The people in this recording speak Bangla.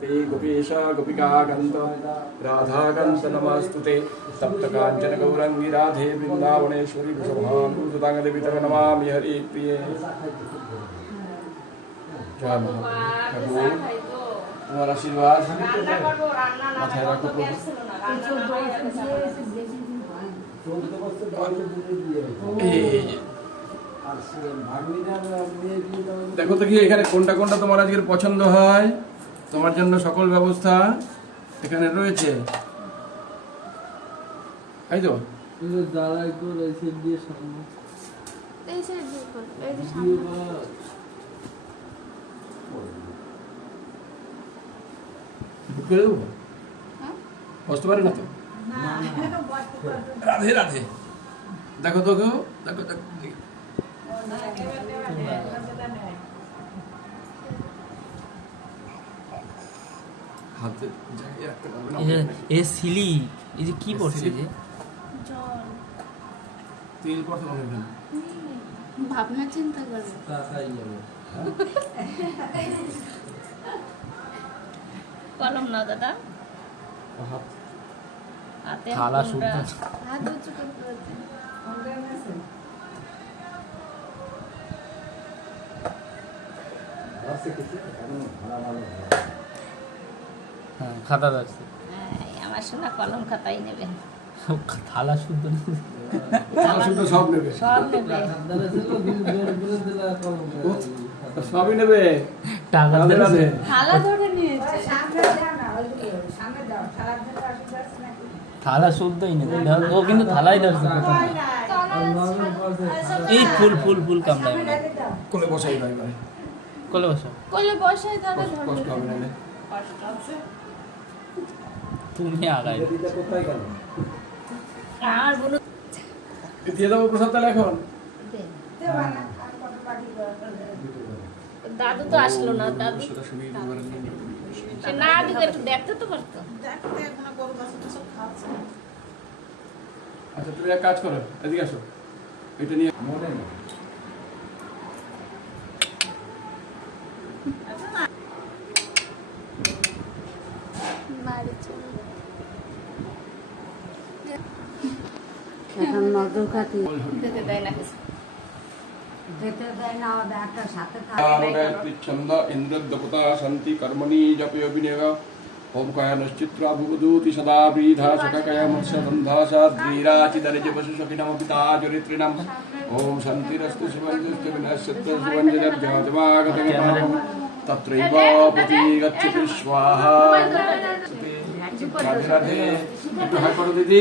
गोपीश गोपिकाकान्त राधाकान्त नमस्तुते तप्त काञ्चन गौरंगी राधे वृंदावनेश्वरी वृषभानुसुताङ्गदेवी तव नमामि हरि प्रिये। তোমার আশীর্বাদ মাথায় রাখো। দেখো তো কি এখানে কোনটা কোনটা তোমার আজকের পছন্দ হয়, তোমার জন্য সকল ব্যবস্থা এখানে রয়েছে, তাই তো? করে দেবো, বসতে পারে না তো? রাধে রাধে। দেখো তো, দেখো দেখো হাতে জায়গায় রাখতে পারবে না। এ সিলি এই যে কি পড়ছে যে তেল পড়তে হবে না, ভাবনা চিন্তা করবে। কলম না দাদা, থালা শুদ্ধ হাত উঁচু করে ফেলছে। হ্যাঁ খাতা আছে, আমার শোনা কলম খাতাই নেবে, থালা শুদ্ধ সব নেবে, সব নেবে, সবই নেবে। টাকা দেবে থালা ধরে নিয়েছে। থালা শুদ্ধই নেবে, ও কিন্তু থালাই ধরছে। এই ফুল ফুল ফুল কামড়ায় মনে হয়। কোলে বসাই ভাই ভাই, কোলে বসো, কোলে বসাই তাহলে কষ্ট হবে না। তুমি আগাই আর বলো দিয়ে দেবো প্রসাদ তাহলে এখন। দাদু তো আসলো না, দাদু সে না দিকে একটু দেখতে তো পারতো। আচ্ছা তুমি এক কাজ করো, এদিকে আসো, এটা নিয়ে মনে নেই। এখন নজর কাটি দিতে দেয় না কিছু। যেতে দেয় না, ওদের একটা সাথে छंद इंद्रदपता शांति कर्मणि जपे अभिनेव ओम कया नश्चित्रा भूदूति सदा व्रीधा शककया मत्स्यगंधा साद्वीराचिदरिज वसुषकिनम पिता चरित्रिणम ओम शांतिरस्तु शिवंजस्तु विनश्यत्तु शिवंजयज्ञातमागतगतम् तत्रैव पति गच्छति स्वाहा। राधे राधे। একটু হাই করো দিদি।